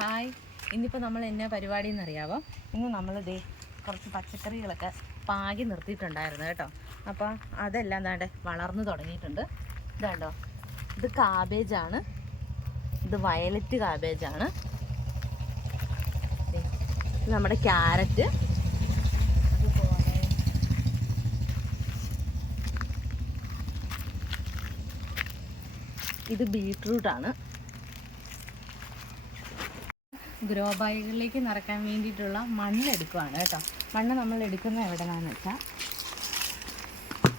Hi. ഇന്നിപ്പോൾ നമ്മൾ എന്നെ പരിപാടി എന്നറിയാവോ ഇന്ന് നമ്മൾ ദേ കുറച്ച് പച്ചക്കറികളൊക്കെ പാകി നിർത്തിയിട്ടുണ്ടായിരുന്നു കേട്ടോ. അപ്പോൾ അതെല്ലാം ദാണ്ട് വളർന്നു തുടങ്ങിയിട്ടുണ്ട്. ഇതാണ്ടോ? ഇത് കാബേജാണ് ഇത് വയലറ്റ് കാബേജാണ് നമ്മുടെ ക്യാരറ്റ് ഇത് ബീട്രൂട്ടാണ് ഗ്രോ ബാഗുകളിലേക്ക് നിറക്കാൻ വേണ്ടിയിട്ടുള്ള മണ്ണ് എടുക്കുവാണ് കേട്ടോ. മണ്ണ് നമ്മൾ എടുക്കുന്നത് എവിടെയാണെന്ന് വെച്ചാൽ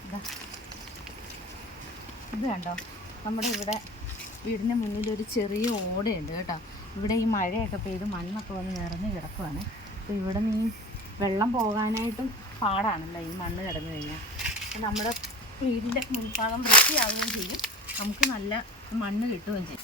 ഇതാ. കണ്ടോ? നമ്മുടെ ഇവിടെ വീടിന്റെ മുന്നിൽ ഒരു ചെറിയ ഓടയുണ്ട് കേട്ടോ. ഇവിടെ ഈ മഴയൊക്കെ പെയ്ത് മണ്ണൊക്കെ വന്ന് നിറഞ്ഞ് കിടക്കുവാണ്. അപ്പോൾ ഇവിടെ നിന്ന് വെള്ളം പോകാനായിട്ടും പാടാണല്ലോ ഈ മണ്ണ് കിടന്നു കഴിഞ്ഞാൽ നമ്മുടെ വീടിന്റെ മുൻഭാഗം വൃത്തിയാവുകയും ചെയ്യും. നമുക്ക് നല്ല മണ്ണ് കിട്ടുകയും ചെയ്യും.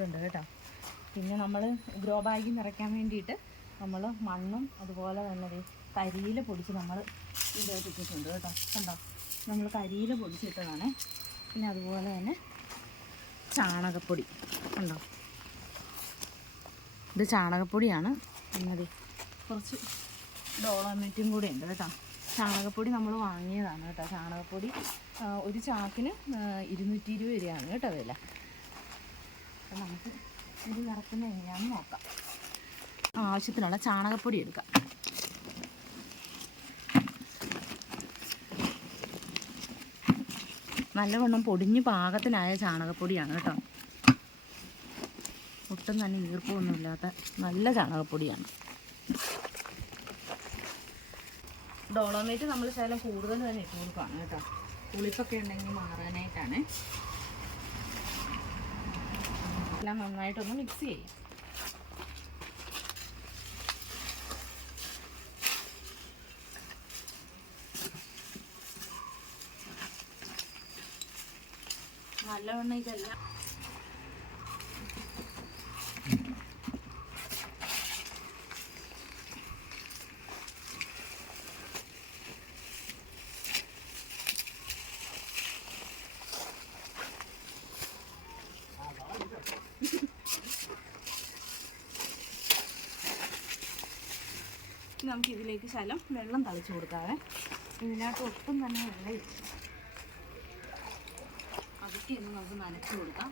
മണ്ണ് കേട്ടോ. പിന്നെ നമ്മൾ ഗ്രോ ബാഗിൽ നിറയ്ക്കാൻ വേണ്ടിയിട്ട് നമ്മൾ മണ്ണും അതുപോലെ തന്നെ കരിയിൽ പൊടിച്ച് നമ്മൾ ഇതിനകത്ത് ഇട്ടിട്ടുണ്ട് കേട്ടോ. കണ്ടോ? നമ്മൾ കരിയിൽ പൊടിച്ചിട്ടതാണ്. പിന്നെ അതുപോലെ തന്നെ ചാണകപ്പൊടി. കണ്ടോ? ഇത് ചാണകപ്പൊടിയാണ്. എന്നത് കുറച്ച് ഡോളോമെറ്റും കൂടെ ഉണ്ട് കേട്ടോ. ചാണകപ്പൊടി നമ്മൾ വാങ്ങിയതാണ് കേട്ടോ. ചാണകപ്പൊടി ഒരു ചാക്കിന് ഇരുന്നൂറ്റി ഇരുപത് രൂപയാണ് കേട്ടോ വില. അപ്പം നമുക്ക് ഇത് നിറക്കുന്ന എങ്ങനെയാണെന്ന് നോക്കാം. ആവശ്യത്തിനുള്ള ചാണകപ്പൊടി എടുക്കാം. നല്ലവണ്ണം പൊടിഞ്ഞ് പാകത്തിനായ ചാണകപ്പൊടിയാണ് കേട്ടോ. ഒട്ടും തന്നെ ഈർപ്പമൊന്നുമില്ലാത്ത നല്ല ചാണകപ്പൊടിയാണ്. ഡോളോമേറ്റ് നമ്മൾ ശകലം കൂടുതൽ തന്നെ ഇട്ട് കൊടുക്കുകയാണ് കേട്ടോ. പുളിപ്പൊക്കെ ഉണ്ടെങ്കിൽ മാറാനായിട്ടാണ്. എല്ലാം നന്നായിട്ടൊന്ന് മിക്സ് ചെയ്യാം. നല്ലവണ്ണം ഇതെല്ലാം ഇനി നമുക്ക് ഇതിലേക്ക് ശലം വെള്ളം തളിച്ചു കൊടുക്കാവേ. ഇതിനകത്ത് ഒട്ടും തന്നെ വെള്ളം ഇല്ല. അതൊക്കെ ഇന്ന് നമുക്ക് നനച്ചു കൊടുക്കാം.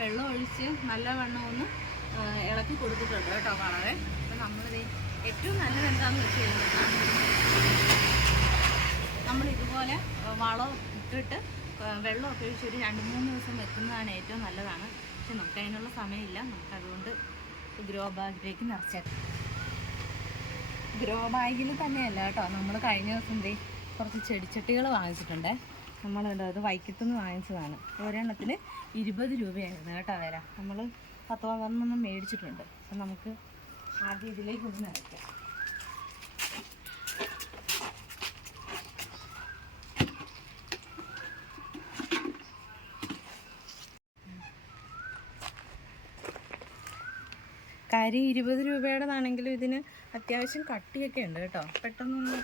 വെള്ളം ഒഴിച്ച് നല്ല വെള്ളം ഒന്ന് ഇളക്കി കൊടുത്തിട്ടുണ്ട് കേട്ടോ വളരെ അപ്പം നമ്മളിത് ഏറ്റവും നല്ലത് എന്താണെന്ന് വെച്ച് കഴിഞ്ഞാൽ നമ്മളിതുപോലെ വളം ഇട്ടിട്ട് വെള്ളമൊക്കെ ഒഴിച്ച് ഒരു രണ്ട് മൂന്ന് ദിവസം വെക്കുന്നതാണ് ഏറ്റവും നല്ലതാണ്. പക്ഷെ നമുക്ക് അതിനുള്ള സമയമില്ല. നമുക്ക് അതുകൊണ്ട് ഗ്രോ ബാഗിലേക്ക് നിറച്ചേക്കാം ഗ്രോ ബാഗിൽ തന്നെയല്ല കേട്ടോ. നമ്മൾ കഴിഞ്ഞ ദിവസം ദേ കുറച്ച് ചെടിച്ചട്ടികൾ വാങ്ങിച്ചിട്ടുണ്ട്. നമ്മൾ അത് വൈക്കത്തുനിന്ന് വാങ്ങിച്ചതാണ്. ഒരെണ്ണത്തിന് ഇരുപത് രൂപയായിരുന്നു കേട്ടോ വില. നമ്മൾ പത്ത് പതിനൊന്നും മേടിച്ചിട്ടുണ്ട്. അപ്പം നമുക്ക് ആദ്യം ഇതിലേക്ക് ഒന്ന് നിറയ്ക്കാം കരി ഇരുപത് രൂപയുടേതാണെങ്കിലും ഇതിന് അത്യാവശ്യം കട്ടിയൊക്കെ ഉണ്ട് കേട്ടോ. പെട്ടെന്നൊന്നും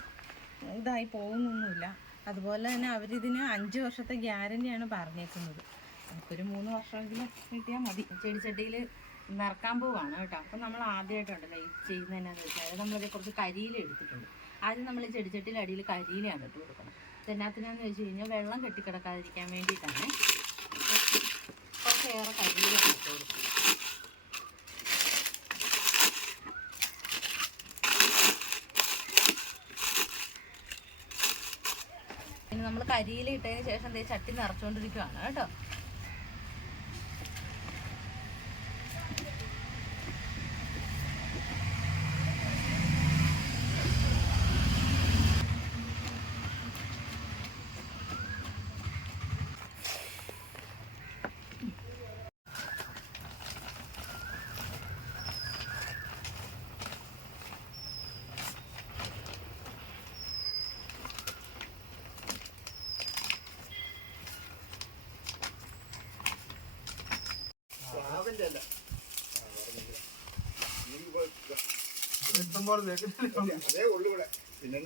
ഇതായി പോകുന്നൊന്നുമില്ല. അതുപോലെ തന്നെ അവരിതിന് അഞ്ച് വർഷത്തെ ഗ്യാരണ്ടിയാണ് പറഞ്ഞേക്കുന്നത്. നമുക്കൊരു മൂന്ന് വർഷമെങ്കിലും കിട്ടിയാൽ മതി. ചെടിച്ചട്ടിയിൽ നിറക്കാൻ പോവാണ് കേട്ടോ. അപ്പം നമ്മൾ ആദ്യമായിട്ടുണ്ടല്ലോ ഈ ചെയ്യുന്നതെന്നു വെച്ചാൽ. നമ്മളിത് കുറച്ച് കരിയില എടുത്തിട്ടുണ്ട്. ആദ്യം നമ്മൾ ചെടിച്ചട്ടിയിൽ അടിയിൽ കരിയിലയാണ് ഇട്ട് കൊടുക്കണം ഇതെന്നാത്തിനാന്ന് വെച്ച് കഴിഞ്ഞാൽ വെള്ളം കെട്ടിക്കിടക്കാതിരിക്കാൻ വേണ്ടിയിട്ടാണ്. കുറച്ചേറെ കരിയില ഇട്ട് കൊടുക്കും പിന്നെ നമ്മൾ കരിയില ഇട്ടതിന് ശേഷം ദേ ചട്ടി നിറച്ചുകൊണ്ടിരിക്കുകയാണ് കേട്ടോ. പോലെ പിന്നെ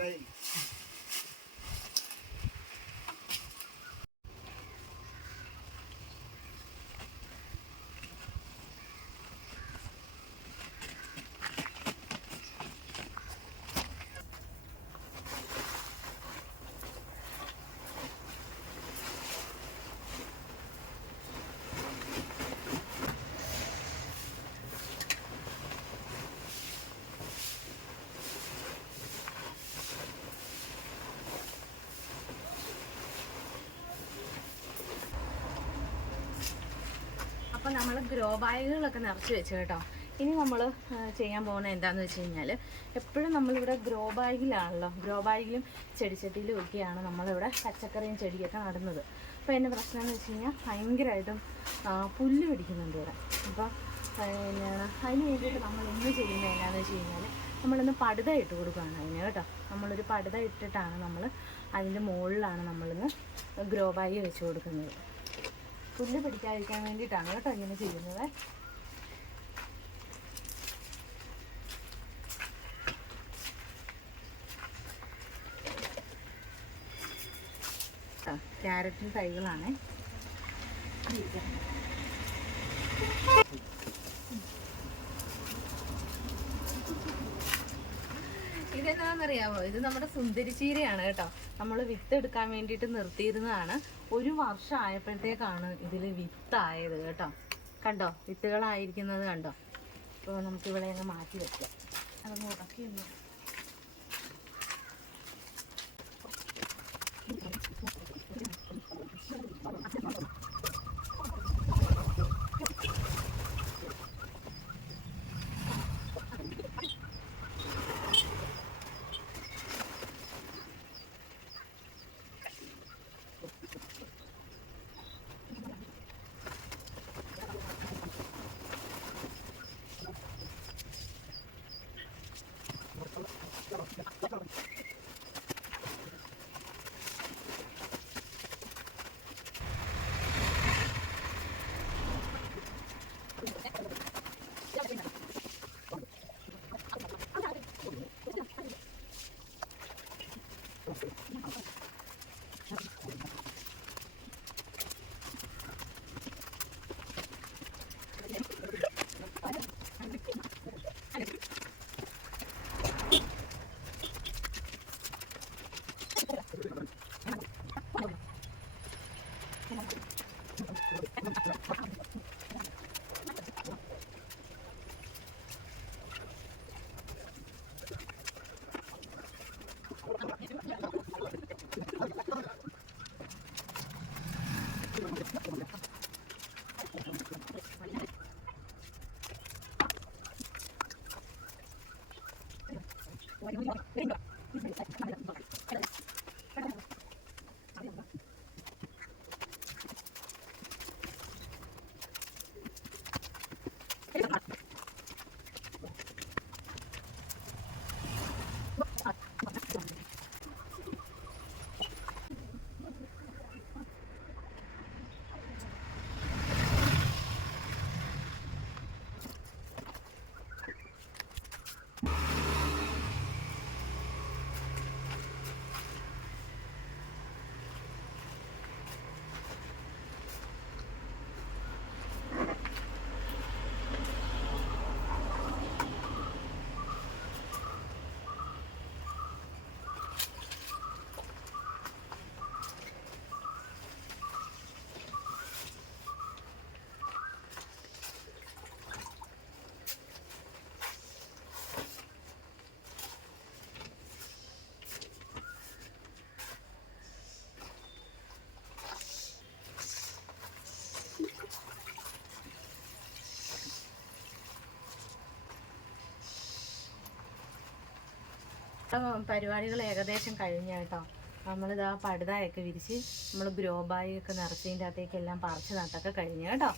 നമ്മൾ ഗ്രോ ബാഗുകളൊക്കെ നിറച്ച് വെച്ച് കേട്ടോ. ഇനി നമ്മൾ ചെയ്യാൻ പോകുന്നത് എന്താണെന്ന് വെച്ച് കഴിഞ്ഞാൽ എപ്പോഴും നമ്മളിവിടെ ഗ്രോ ബാഗിലാണല്ലോ. ഗ്രോ ബാഗിലും ചെടിച്ചട്ടിയിലും ഒക്കെയാണ് നമ്മളിവിടെ പച്ചക്കറിയും ചെടിയൊക്കെ നടുന്നത്. അപ്പോൾ എന്റെ പ്രശ്നം എന്ന് വെച്ച് കഴിഞ്ഞാൽ ഭയങ്കരമായിട്ടും പുല്ല് പിടിക്കുന്നുണ്ട് ഇവിടെ. അപ്പോൾ പിന്നെ അതിന് വേണ്ടിയിട്ട് നമ്മൾ ഇന്ന് ചെയ്യുന്നത് എന്നാന്ന് വെച്ച് കഴിഞ്ഞാൽ നമ്മളിന്ന് പടുത ഇട്ട് കൊടുക്കുകയാണ് അതിന് കേട്ടോ. നമ്മളൊരു പടുത ഇട്ടിട്ടാണ് നമ്മൾ അതിന്റെ മുകളിലാണ് നമ്മളിന്ന് ഗ്രോ ബാഗ് വെച്ച് കൊടുക്കുന്നത്. പുല്ല് പിടിക്കാതിരിക്കാൻ വേണ്ടിയിട്ടാണ് കേട്ടോ ഇങ്ങനെ ചെയ്യുന്നത്. ആ, ക്യാരറ്റിൻ തൈകളാണ്. ഇതെന്താണെന്നറിയാമോ ഇത് നമ്മുടെ സുന്ദരിച്ചീരയാണ് കേട്ടോ. നമ്മൾ വിത്തെടുക്കാൻ വേണ്ടിയിട്ട് നിർത്തിയിരുന്നതാണ്. ഒരു വർഷം ആയപ്പോഴത്തേക്കാണ് ഇതിൽ വിത്തായത് കേട്ടോ. കണ്ടോ? വിത്തുകളായിരിക്കുന്നത് കണ്ടോ? അപ്പോൾ നമുക്കിവിടെ അങ്ങ് മാറ്റി വെക്കാം. അതൊന്ന് ഉടക്കി ഒന്ന് que. പരിപാടികൾ ഏകദേശം കഴിഞ്ഞ കേട്ടോ. നമ്മളിതാ പടുതായൊക്കെ വിരിച്ച് നമ്മൾ ഗ്രോ ബാഗൊക്കെ നിറച്ചതിന്റെ അകത്തേക്കെല്ലാം പറിച്ച് നട്ടൊക്കെ കഴിഞ്ഞു കേട്ടോ.